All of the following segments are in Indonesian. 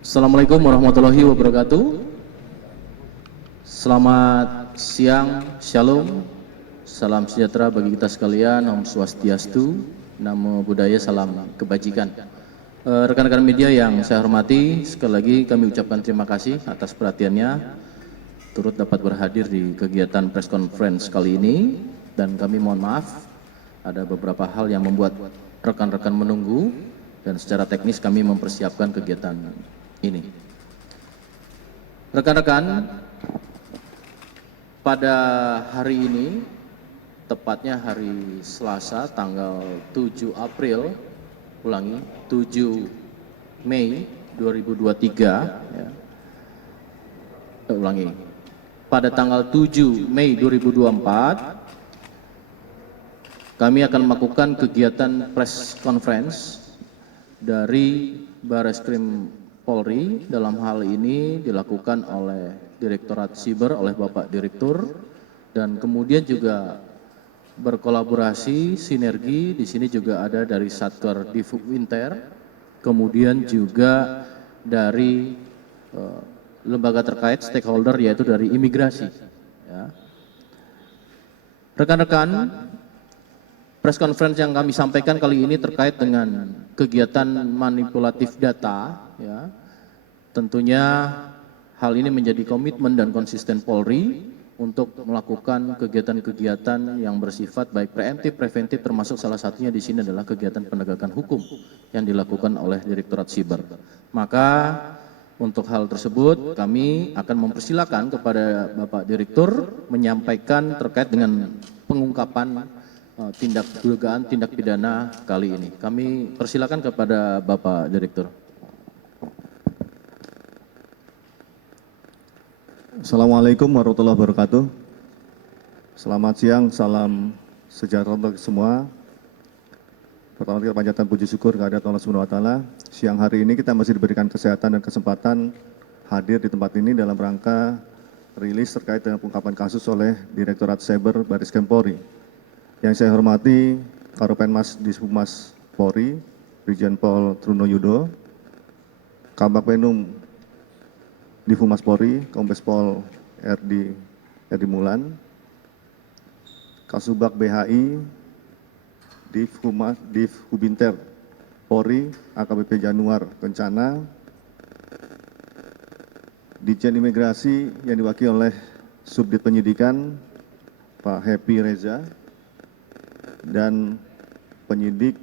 Assalamualaikum warahmatullahi wabarakatuh. Selamat siang, shalom, salam sejahtera bagi kita sekalian, Om Swastiastu, Namo Buddhaya, salam kebajikan. Rekan-rekan media yang saya hormati, sekali lagi kami ucapkan terima kasih atas perhatiannya, turut dapat berhadir di kegiatan press conference kali ini, dan kami mohon maaf, ada beberapa hal yang membuat rekan-rekan menunggu, dan secara teknis kami mempersiapkan kegiatan ini. Rekan-rekan, pada hari ini, tepatnya hari Selasa tanggal 7 April, 7 Mei 2023, ya. Pada tanggal 7 Mei 2024, kami akan melakukan kegiatan press conference dari Barreskrim Polri. Dalam hal ini dilakukan oleh Direktorat Siber, oleh Bapak Direktur, dan kemudian juga berkolaborasi, sinergi, di sini juga ada dari Satker Divuminter, kemudian juga dari lembaga terkait, stakeholder, yaitu dari imigrasi. Ya. Rekan-rekan, press conference yang kami sampaikan kali ini terkait dengan kegiatan manipulatif data, ya. Tentunya hal ini menjadi komitmen dan konsisten Polri untuk melakukan kegiatan-kegiatan yang bersifat baik preemptif, preventif, termasuk salah satunya di sini adalah kegiatan penegakan hukum yang dilakukan oleh Direktorat Siber. Maka untuk hal tersebut kami akan mempersilakan kepada Bapak Direktur menyampaikan terkait dengan pengungkapan tindak dugaan tindak pidana kali ini. Kami persilakan kepada Bapak Direktur. Assalamualaikum warahmatullahi wabarakatuh. Selamat siang, salam sejahtera untuk semua. Pertama kita panjatkan puji syukur kehadirat Allah Subhanahu wa taala. Siang hari ini kita masih diberikan kesehatan dan kesempatan hadir di tempat ini dalam rangka rilis terkait dengan pengungkapan kasus oleh Direktorat Siber Barreskrim Polri. Yang saya hormati Karopenmas Dishumas Polri, Brigjen Pol Truno Yudo, Kabagpenum Divhumas Polri, Kombes Pol RD Mulan, Kasubag BHI, Divhubinter Polri, AKBP Januar Kencana, Ditjen Imigrasi yang diwakili oleh Subdit Penyidikan Pak Happy Reza, dan penyidik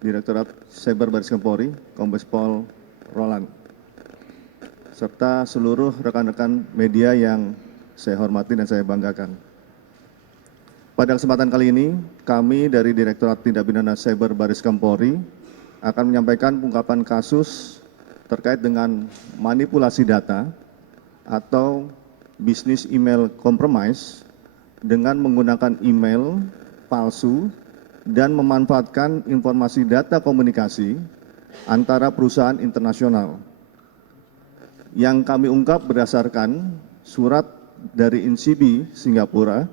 Direktorat Siber Barreskrim Polri, Kombes Pol Roland, serta seluruh rekan-rekan media yang saya hormati dan saya banggakan. Pada kesempatan kali ini, kami dari Direktorat Tindak Pidana Siber Barreskrim Polri akan menyampaikan pengungkapan kasus terkait dengan manipulasi data atau bisnis email compromise dengan menggunakan email palsu dan memanfaatkan informasi data komunikasi antara perusahaan internasional. Yang kami ungkap berdasarkan surat dari INSIBI Singapura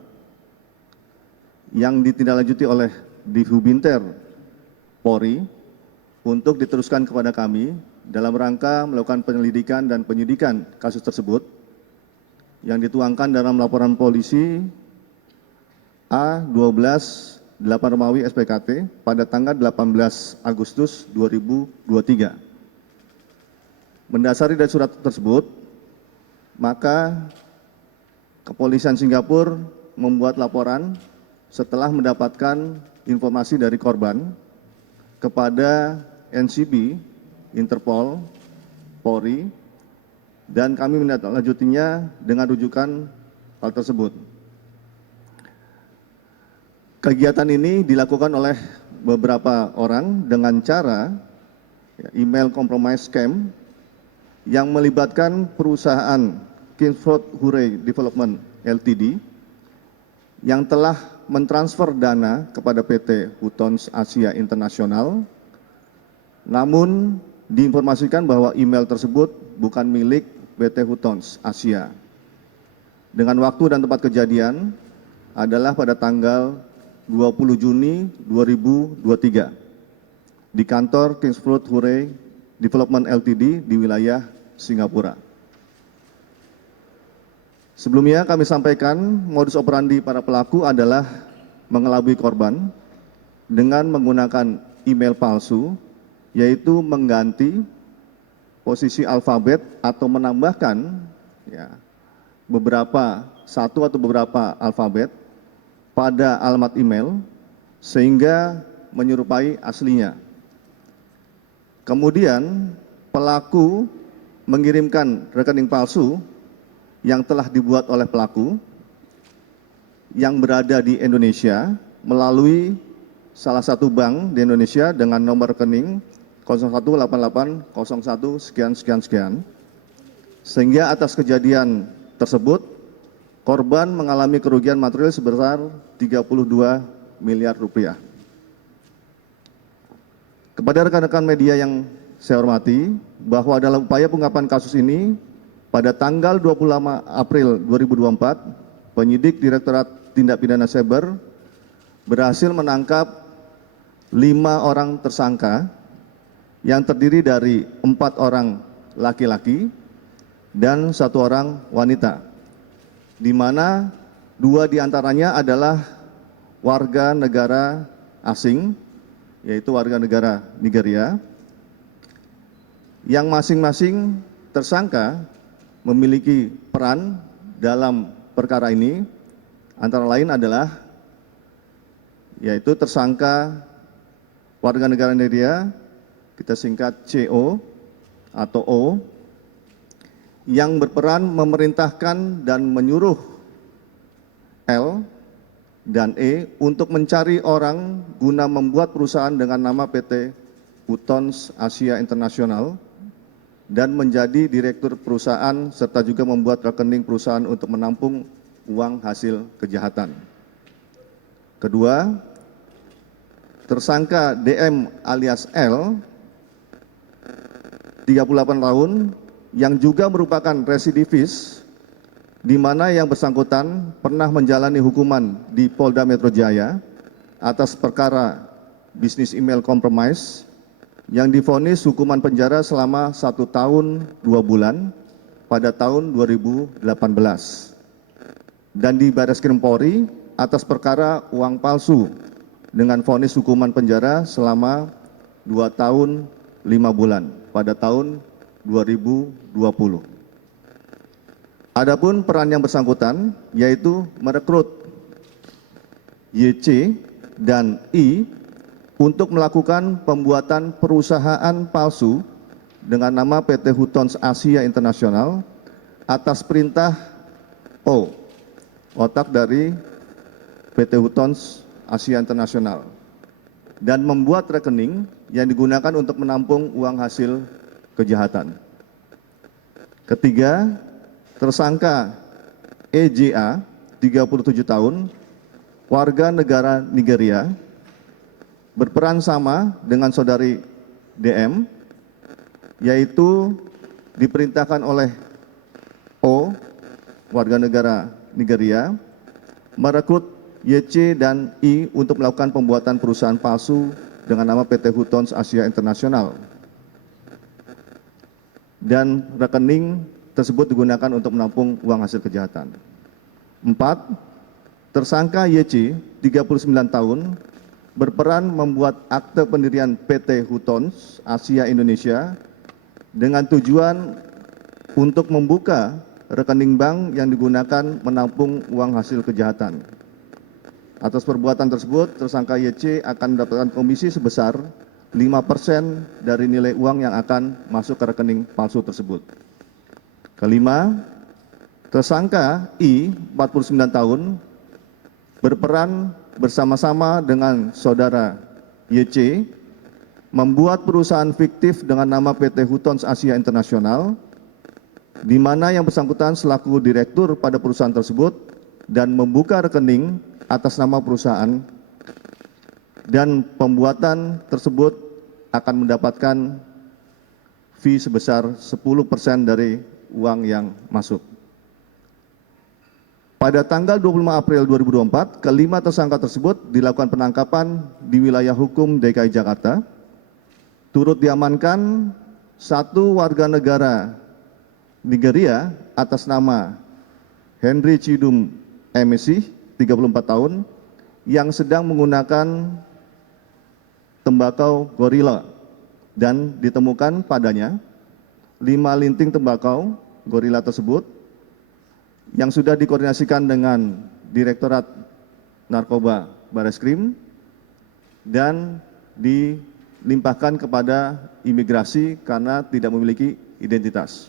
yang ditindaklanjuti oleh Divhubinter Polri untuk diteruskan kepada kami dalam rangka melakukan penyelidikan dan penyidikan kasus tersebut yang dituangkan dalam laporan polisi A12 8 Romawi SPKT pada tanggal 18 Agustus 2023. Mendasari dari surat tersebut, maka Kepolisian Singapura membuat laporan setelah mendapatkan informasi dari korban kepada NCB, Interpol, Polri, dan kami menindaklanjutinya dengan rujukan hal tersebut. Kegiatan ini dilakukan oleh beberapa orang dengan cara email compromise scam yang melibatkan perusahaan Kingsford Hooray Development Ltd yang telah mentransfer dana kepada PT Hutons Asia Internasional, namun diinformasikan bahwa email tersebut bukan milik PT Hutons Asia. Dengan waktu dan tempat kejadian adalah pada tanggal 20 Juni 2023 di kantor Kingsford Hooray Development Ltd di wilayah Singapura. Sebelumnya kami sampaikan modus operandi para pelaku adalah mengelabui korban dengan menggunakan email palsu, yaitu mengganti posisi alfabet atau menambahkan satu atau beberapa alfabet pada alamat email sehingga menyerupai aslinya. Kemudian pelaku mengirimkan rekening palsu yang telah dibuat oleh pelaku yang berada di Indonesia melalui salah satu bank di Indonesia dengan nomor rekening 018801 sekian. Sehingga atas kejadian tersebut korban mengalami kerugian material sebesar 32 miliar rupiah. Kepada rekan-rekan media yang saya hormati, bahwa dalam upaya pengungkapan kasus ini, pada tanggal 25 April 2024, penyidik Direktorat Tindak Pidana Cyber berhasil menangkap 5 orang tersangka yang terdiri dari 4 orang laki-laki dan 1 orang wanita, di mana 2 diantaranya adalah warga negara asing, yaitu warga negara Nigeria, yang masing-masing tersangka memiliki peran dalam perkara ini, antara lain adalah yaitu tersangka warga negara Nigeria, kita singkat CO atau O, yang berperan memerintahkan dan menyuruh L dan E untuk mencari orang guna membuat perusahaan dengan nama PT Hutons Asia International dan menjadi direktur perusahaan serta juga membuat rekening perusahaan untuk menampung uang hasil kejahatan. Kedua, tersangka DM alias L, 38 tahun, yang juga merupakan residivis, di mana yang bersangkutan pernah menjalani hukuman di Polda Metro Jaya atas perkara bisnis email compromise yang divonis hukuman penjara selama 1 tahun 2 bulan pada tahun 2018, dan di Barreskrim Polri atas perkara uang palsu dengan vonis hukuman penjara selama 2 tahun 5 bulan pada tahun 2020. Adapun peran yang bersangkutan yaitu merekrut YC dan I untuk melakukan pembuatan perusahaan palsu dengan nama PT Hutons Asia International atas perintah O, otak dari PT Hutons Asia International, dan membuat rekening yang digunakan untuk menampung uang hasil kejahatan. Ketiga, tersangka EJA, 37 tahun, warga negara Nigeria, berperan sama dengan saudari DM, yaitu diperintahkan oleh O, warga negara Nigeria, merekrut YC dan I untuk melakukan pembuatan perusahaan palsu dengan nama PT Hutons Asia International, dan rekening tersebut digunakan untuk menampung uang hasil kejahatan. 4. Tersangka YC, 39 tahun, berperan membuat akte pendirian PT Hutons Asia Indonesia dengan tujuan untuk membuka rekening bank yang digunakan menampung uang hasil kejahatan. Atas perbuatan tersebut, tersangka YC akan mendapatkan komisi sebesar 5% dari nilai uang yang akan masuk ke rekening palsu tersebut. Kelima, tersangka I, 49 tahun, berperan bersama-sama dengan saudara YC membuat perusahaan fiktif dengan nama PT Hutons Asia International, di mana yang bersangkutan selaku direktur pada perusahaan tersebut dan membuka rekening atas nama perusahaan, dan pembuatan tersebut akan mendapatkan fee sebesar 10% dari uang yang masuk. Pada tanggal 25 April 2024, kelima tersangka tersebut dilakukan penangkapan di wilayah hukum DKI Jakarta, turut diamankan satu warga negara Nigeria atas nama Henry Chidum Emesi, 34 tahun, yang sedang menggunakan tembakau gorila dan ditemukan padanya 5 linting tembakau gorila tersebut yang sudah dikoordinasikan dengan Direktorat Narkoba Bareskrim dan dilimpahkan kepada imigrasi karena tidak memiliki identitas.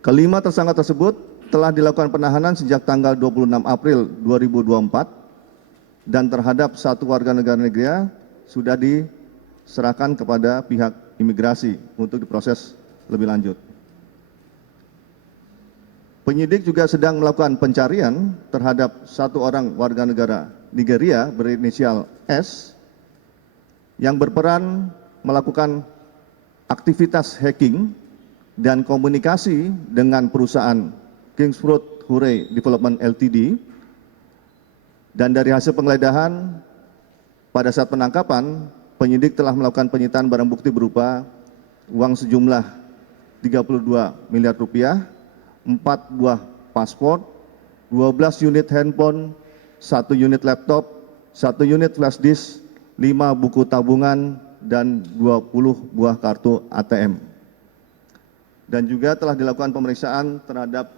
Kelima tersangka tersebut telah dilakukan penahanan sejak tanggal 26 April 2024 dan terhadap satu warga negara Nigeria sudah diserahkan kepada pihak imigrasi untuk diproses lebih lanjut. Penyidik juga sedang melakukan pencarian terhadap satu orang warga negara Nigeria berinisial S yang berperan melakukan aktivitas hacking dan komunikasi dengan perusahaan Kingsfruit Hooray Development Ltd. Dan dari hasil penggeledahan pada saat penangkapan, penyidik telah melakukan penyitaan barang bukti berupa uang sejumlah 32 miliar rupiah, 4 buah paspor, 12 unit handphone, 1 unit laptop, 1 unit flash disk, 5 buku tabungan, dan 20 buah kartu ATM. Dan juga telah dilakukan pemeriksaan terhadap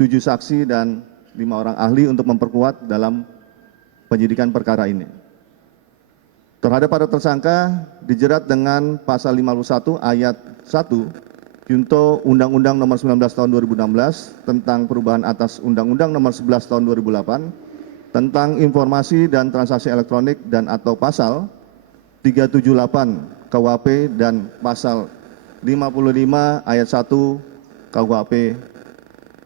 7 saksi dan 5 orang ahli untuk memperkuat dalam penyidikan perkara ini. Terhadap para tersangka dijerat dengan pasal 51 ayat 1 Junto Undang-Undang Nomor 19 Tahun 2016 tentang perubahan atas Undang-Undang Nomor 11 Tahun 2008 tentang informasi dan transaksi elektronik dan atau pasal 378 KUHP dan pasal 55 ayat 1 KUHP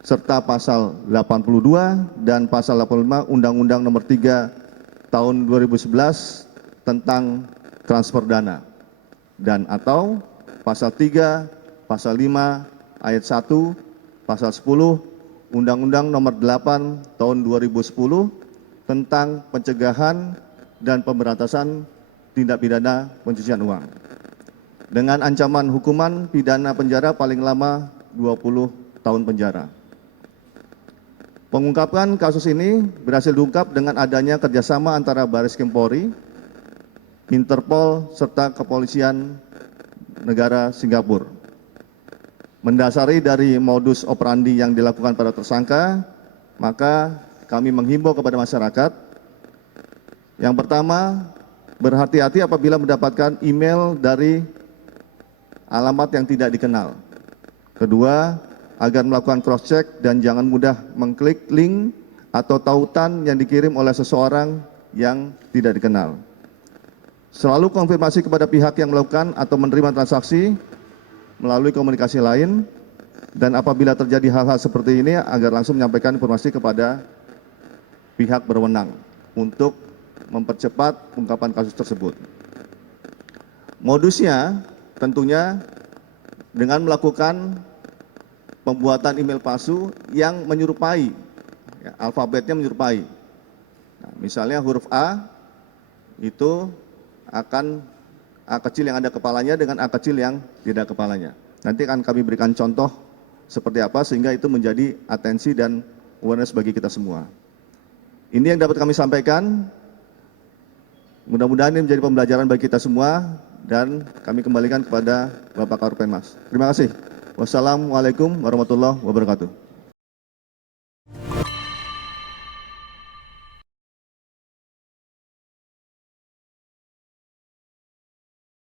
serta pasal 82 dan pasal 85 Undang-Undang Nomor 3 Tahun 2011 tentang transfer dana dan atau pasal 3, pasal 5, ayat 1, pasal 10, Undang-Undang Nomor 8 Tahun 2010 tentang pencegahan dan pemberantasan tindak pidana pencucian uang dengan ancaman hukuman pidana penjara paling lama 20 tahun penjara. Pengungkapan kasus ini berhasil diungkap dengan adanya kerjasama antara Bareskrim Polri, Interpol, serta Kepolisian Negara Singapura. Mendasari dari modus operandi yang dilakukan pada tersangka, maka kami menghimbau kepada masyarakat. Yang pertama, berhati-hati apabila mendapatkan email dari alamat yang tidak dikenal. Kedua, agar melakukan cross-check dan jangan mudah mengklik link atau tautan yang dikirim oleh seseorang yang tidak dikenal. Selalu konfirmasi kepada pihak yang melakukan atau menerima transaksi melalui komunikasi lain, dan apabila terjadi hal-hal seperti ini agar langsung menyampaikan informasi kepada pihak berwenang untuk mempercepat pengungkapan kasus tersebut. Modusnya tentunya dengan melakukan pembuatan email palsu yang menyerupai, ya, alfabetnya menyerupai. Nah, misalnya huruf A itu akan A kecil yang ada kepalanya dengan A kecil yang tidak kepalanya. Nanti akan kami berikan contoh seperti apa sehingga itu menjadi atensi dan awareness bagi kita semua. Ini yang dapat kami sampaikan. Mudah-mudahan ini menjadi pembelajaran bagi kita semua dan kami kembalikan kepada Bapak Karopenmas. Terima kasih. Wassalamualaikum warahmatullahi wabarakatuh.